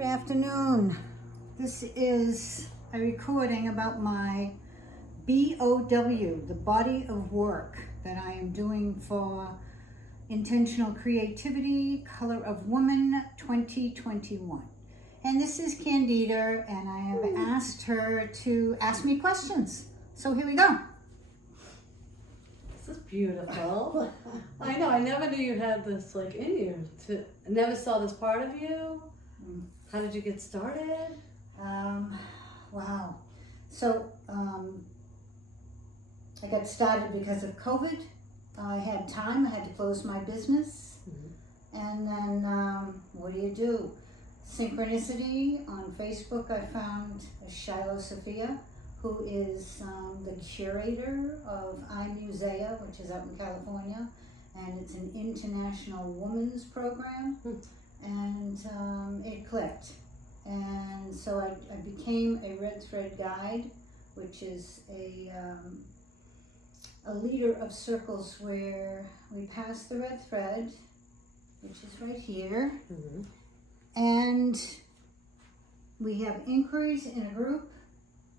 Good afternoon. This is a recording about my BOW, the body of work that I am doing for Intentional Creativity, Color of Woman 2021. And this is Candida, and I have asked her to ask me questions. So here we go. This is beautiful. I know, I never knew you had this like in you. I never saw this part of you. How did you get started? Wow. So I got started because of COVID. I had time, I had to close my business. And then what do? Synchronicity on Facebook, I found Shiloh Sophia, who is the curator of iMusea, which is out in California, and it's an international women's program, and it clicked. And so I became a Red Thread Guide, which is a leader of circles where we pass the red thread, which is right here, and we have inquiries in a group.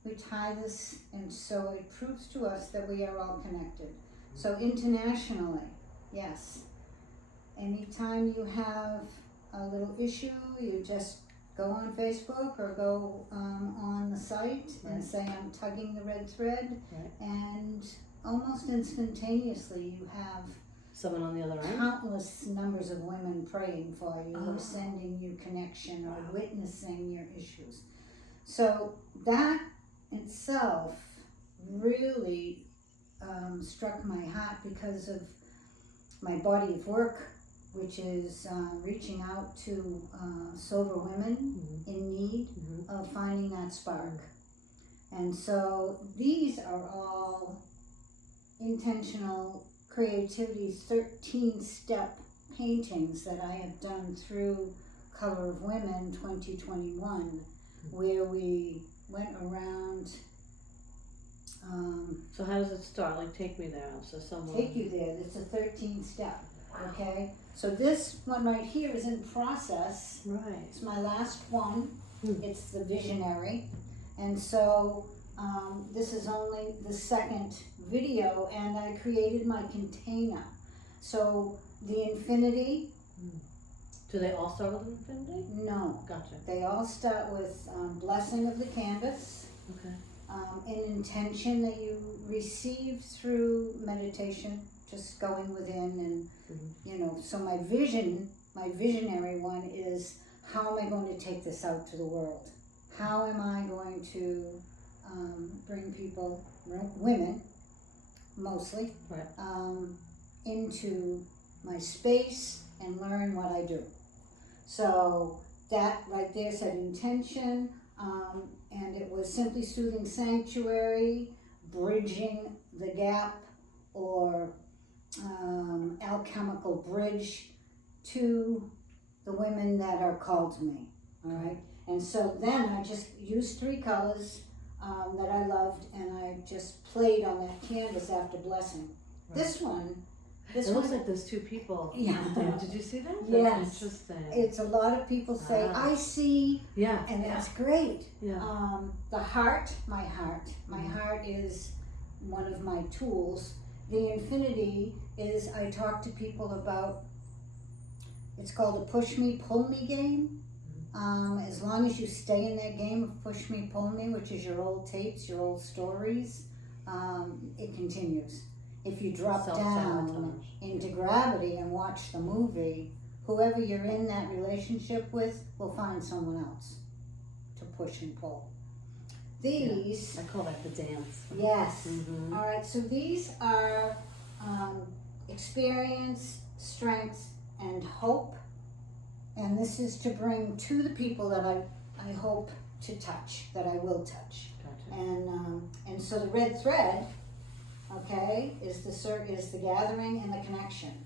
We tie this, and so it proves to us that we are all connected. So internationally, yes, anytime you have a little issue, you just go on Facebook or go on the site and say, I'm tugging the red thread, and almost instantaneously you have someone on the other end? Countless numbers of women praying for you, or sending you connection, or witnessing your issues. So that itself really struck my heart because of my body of work, which is reaching out to sober women in need of finding that spark. And so these are all intentional creativity 13-step paintings that I have done through Color of Women 2021, where we went around. So how does it start? Like, take me there. So someone Take you there. It's a 13-step. Okay. So this one right here is in process. Right. It's my last one. It's the visionary, and so this is only the second video, and I created my container. So the infinity. Do they all start with infinity? No. Gotcha. They all start with blessing of the canvas. Okay. An intention that you receive through meditation, just going within, and so my visionary one is, how am I going to take this out to the world? How am I going to bring people, women mostly, into my space and learn what I do? So that right there said intention, and it was Simply Soothing Sanctuary, bridging the gap, or alchemical bridge to the women that are called to me. All right. And so then I just used 3 colors that I loved, and I just played on that canvas after blessing. This one. It looks like there's 2 people. Yeah. Did you see that? Yes. That's interesting. It's a lot of people say, I see. Yeah. And that's great. Yeah. The heart, my heart is one of my tools. The infinity is, I talk to people about, it's called a push me, pull me game. As long as you stay in that game of push me, pull me, which is your old tapes, your old stories, it continues. If you drop down into gravity and watch the movie, whoever you're in that relationship with will find someone else to push and pull. These... I call that the dance. Yes. All right, so these are experience, strength, and hope. And this is to bring to the people that I hope to touch, that I will touch. Gotcha. And so the red thread, okay, is the gathering and the connection.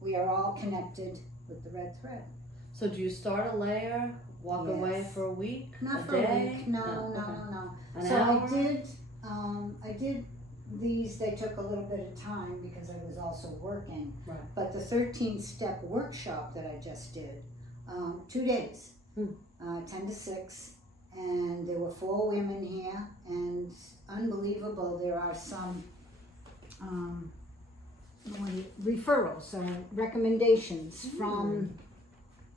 We are all connected with the red thread. So do you start a layer, walk away for a week, Not a for day? a week. No. An So hour? I did these. They took a little bit of time because I was also working. Right. But the 13-step workshop that I just did, 2 days. 10 to 6. And there were 4 women here, and unbelievable, there are some referrals or recommendations from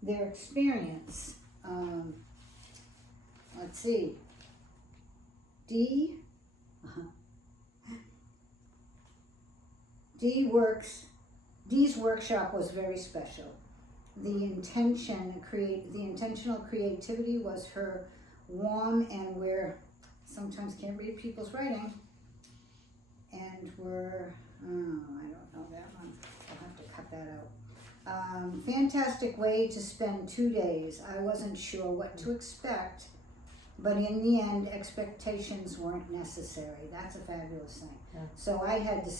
their experience. Let's see. Dee's workshop was very special. The intentional creativity was her warm, and where sometimes can't read people's writing, and we're I don't know that one. I'll have to cut that out. Fantastic way to spend 2 days. I wasn't sure what to expect, but in the end, expectations weren't necessary. That's a fabulous thing. Yeah. So I had to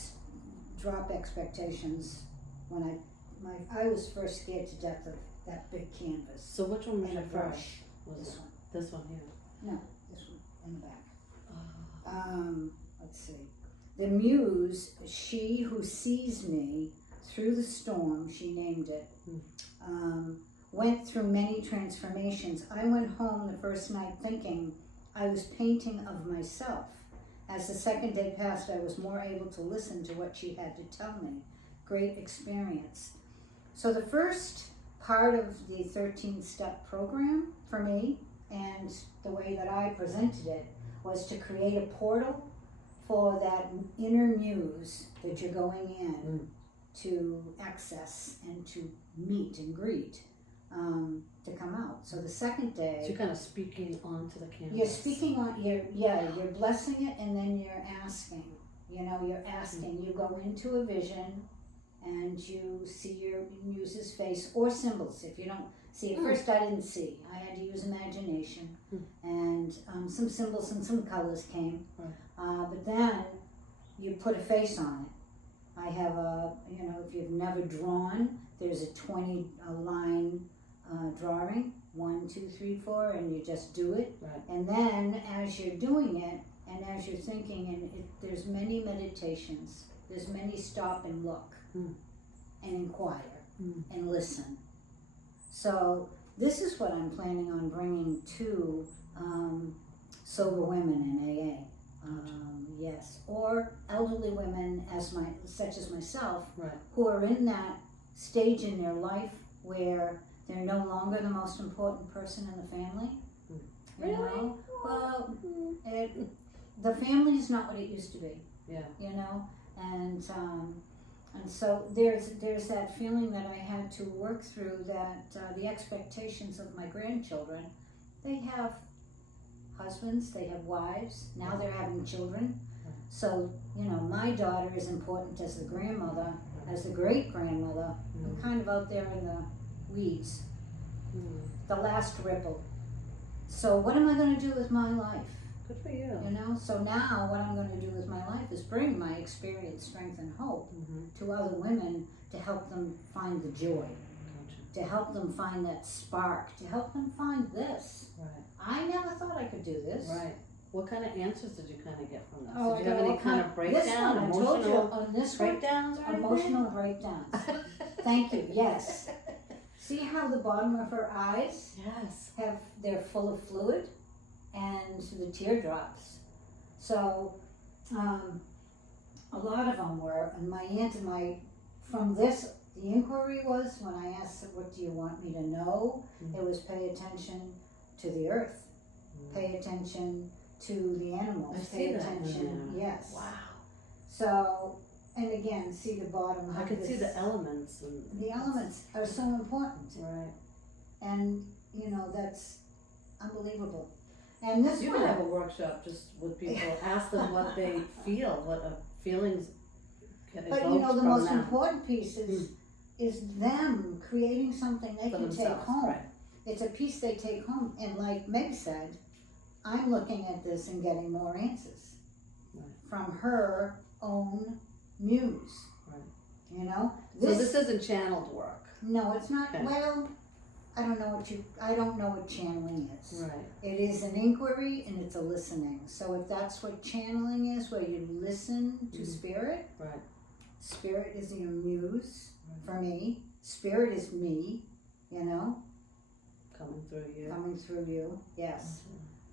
drop expectations when I was first scared to death of that big canvas. So which one was And a your brush. first? Was This it one. this one here? No, this one in the back. Let's see. The muse, she who sees me through the storm, she named it, went through many transformations. I went home the first night thinking I was painting of myself. As the second day passed, I was more able to listen to what she had to tell me. Great experience. So the first part of the 13-step program for me, and the way that I presented it, was to create a portal for that inner muse that you're going in to access and to meet and greet, to come out. So the second day, So you're kind of speaking onto the canvas. you're speaking on, you're blessing it, and then you're asking. You're asking. You go into a vision, and you see your muse's face or symbols. If you don't see, at first I didn't see. I had to use imagination, and some symbols and some colors came. But then you put a face on it. I have if you've never drawn, there's a 20-line drawing, 1, 2, 3, 4, and you just do it. Right. And then as you're doing it, and as you're thinking, and there's many meditations, there's many stop and look, and inquire, and listen. So this is what I'm planning on bringing to sober women in AA. Yes, or elderly women such as myself, who are in that stage in their life where they're no longer the most important person in the family. Really? Well, the family is not what it used to be. Yeah. And so there's that feeling that I had to work through, that the expectations of my grandchildren, they have husbands, they have wives, now they're having children. So, my daughter is important as the grandmother, as the great-grandmother. I'm kind of out there in the weeds, the last ripple. So what am I going to do with my life? Good for you. So now what I'm going to do with my life is bring my experience, strength, and hope to other women, to help them find the joy, to help them find that spark, to help them find this. Right. I never thought I could do this. Right. What kind of answers did you kind of get from this? Oh, did you have any kind of breakdown, breakdowns or anything? Emotional breakdowns. Thank you. Yes. See how the bottom of her eyes they're full of fluid, and the teardrops. So a lot of them were, and the inquiry was, when I asked, what do you want me to know? It was pay attention to the earth, pay attention to the animals, pay attention. Yes. Wow. So, and again, see the bottom. I can see the elements. And the elements are so important. Right. And, that's unbelievable. And this you one, can have a workshop just with people, ask them what they feel, what feelings can evoke from them. But the most important piece is them creating something they For can themselves, take home. right. It's a piece they take home. And like Meg said, I'm looking at this and getting more answers from her own muse. Right. So this isn't channeled work. No, it's not. Okay. Well, I don't know what channeling is. Right. It is an inquiry and it's a listening. So if that's what channeling is, where you listen to spirit. Right. Spirit is your muse for me. Spirit is me, coming through you. Coming through you, yes.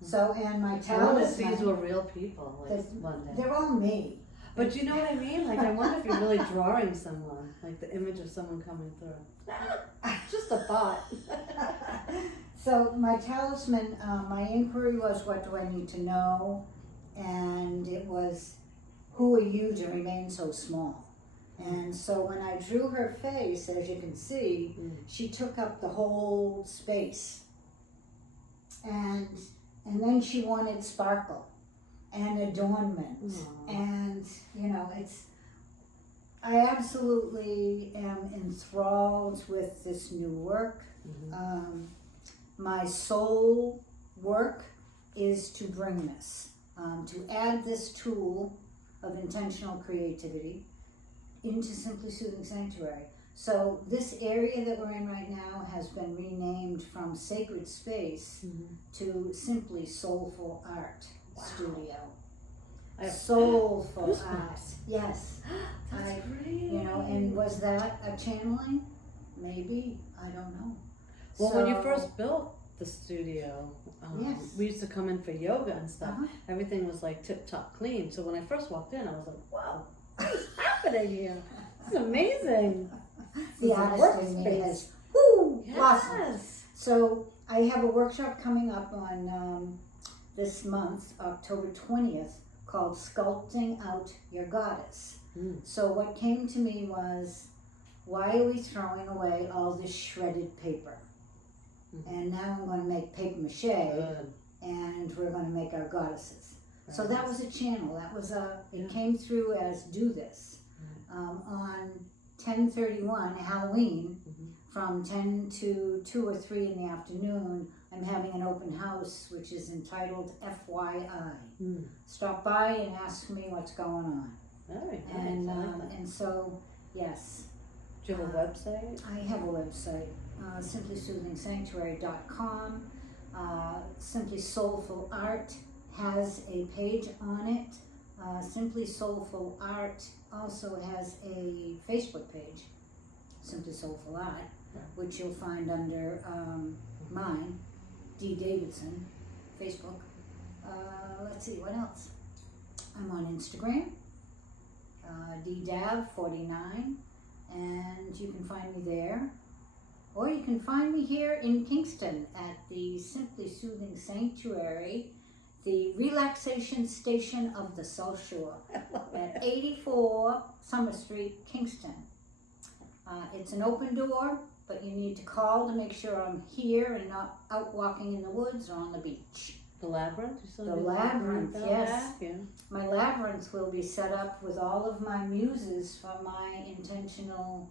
So, and my I wonder if talisman, these were real people, like one day. they're all me. But you know what I mean? Like, I wonder if you're really drawing someone, like the image of someone coming through. Just a thought. So my talisman, my inquiry was, what do I need to know? And it was, who are you to remain so small? And so when I drew her face, as you can see, she took up the whole space. And then she wanted sparkle and adornment. And, you know, I absolutely am enthralled with this new work. My soul work is to bring this, to add this tool of intentional creativity into Simply Soothing Sanctuary. So this area that we're in right now has been renamed from Sacred Space to simply Soulful Art Studio. Soulful Art, yes. That's great. You know, and was that a channeling? Maybe, I don't know. Well, when you first built the studio, Yes. we used to come in for yoga and stuff. Everything was like tip-top clean. So when I first walked in, I was like, wow, what's happening here? This is amazing. The artist in me has blossomed. Yes. So I have a workshop coming up on this month, October 20th, called Sculpting Out Your Goddess. So what came to me was, why are we throwing away all this shredded paper? And now I'm going to make paper mache, and we're going to make our goddesses. So that was a channel. That was it came through as do this. On 10/31, Halloween, from 10 to 2 or 3 in the afternoon, I'm having an open house, which is entitled FYI. Stop by and ask me what's going on. Very nice. And so, yes. Do you have a website? I have a website, simplysoothingsanctuary.com. Simply Soulful Art has a page on it. Simply Soulful Art also has a Facebook page, Simply Soulful Art, which you'll find under mine, D. Davidson, Facebook. Let's see, what else? I'm on Instagram, DDAV49, and you can find me there. Or you can find me here in Kingston at the Simply Soothing Sanctuary, the relaxation station of the South Shore at 84 Summer Street, Kingston. It's an open door, but you need to call to make sure I'm here and not out walking in the woods or on the beach. The Labyrinth? The Labyrinth, yes. My Labyrinth will be set up with all of my muses for my intentional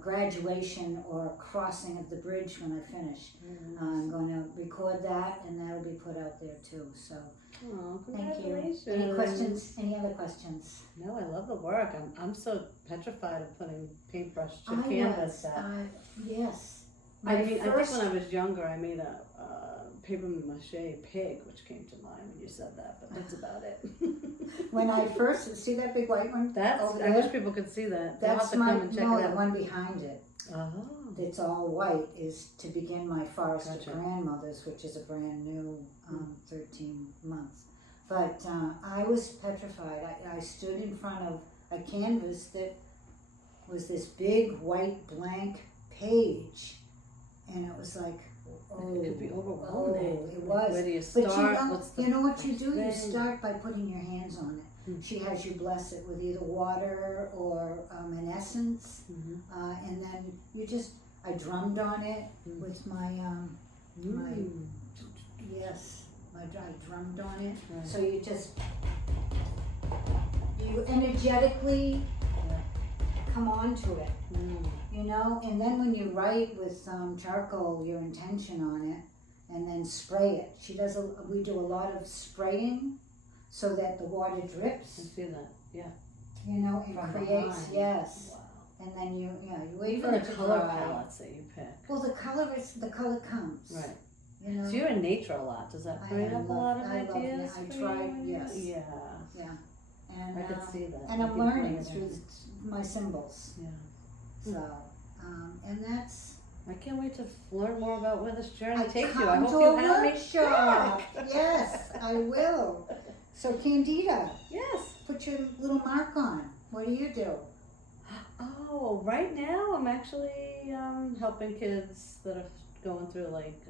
graduation or crossing of the bridge when I finish. I'm going to record that, and that'll be put out there too. So, thank you. Any questions? Any other questions? No, I love the work. I'm so petrified of putting paintbrush to canvas. Yes. I think when I was younger, I made a paper mache pig, which came to mind when you said that, but that's about it. When I first see that big white one, I wish people could see that. That's the one behind it. Oh. It's all white is to begin my Forest of Grandmothers, which is a brand new 13 months. But I was petrified. I stood in front of a canvas that was this big white blank page, and it was like, it could be overwhelming. It was. Where do you start? But you know what you do? You start by putting your hands on it. She has you bless it with either water or an essence, and then you just. I drummed on it with my I drummed on it. Right. So you energetically come onto it. You know, and then when you write with charcoal your intention on it, and then spray it. We do a lot of spraying so that the water drips. I see that, yeah. You know, and creates, yes. Wow. And then you wait for it to color dry. palettes that you pick. Well, the color comes. Right. You know. So you're in nature a lot. Does that bring up a lot of ideas? I try, yes. Yeah. Yeah. And I could see that. And I'm learning through my symbols. Yeah. So, and that's I can't wait to learn more about where this journey takes you. I Come hope to you a have me workshop. back. Yes, I will. So Candida, Yes. put your little mark on. What do you do? Oh, right now I'm actually helping kids that are going through like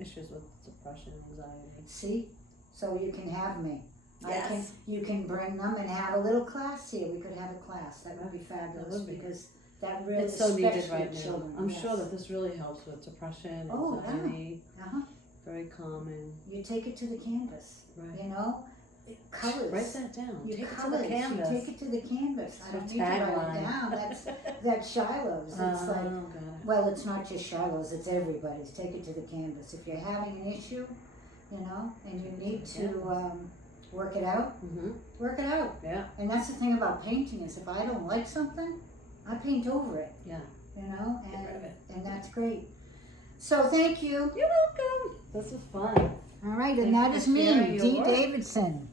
issues with depression, anxiety. See? So you can have me. Yes. You can bring them and have a little class here. We could have a class. That would be fabulous That would be. because that really It's so needed especially right now. children. I'm yes. sure that this really helps with depression, Oh, yeah. anxiety. Uh-huh. Very calming. You take it to the canvas. Right. You know? Colors. Write that down. You Take colors. it to the canvas. You take it to the canvas. I don't It's need your to write tagline. it down. That's Shiloh's. It's like, God. well, it's not just Shiloh's, it's everybody's. Take it to the canvas. If you're having an issue, you know, and you need to work it out, work it out. Yeah. And that's the thing about painting is if I don't like something, I paint over it. Yeah. You know, Get rid of it. and that's great. So thank you. You're welcome. This is fun. All right, Thank and that you is for me, sharing your Dee work. Davidson.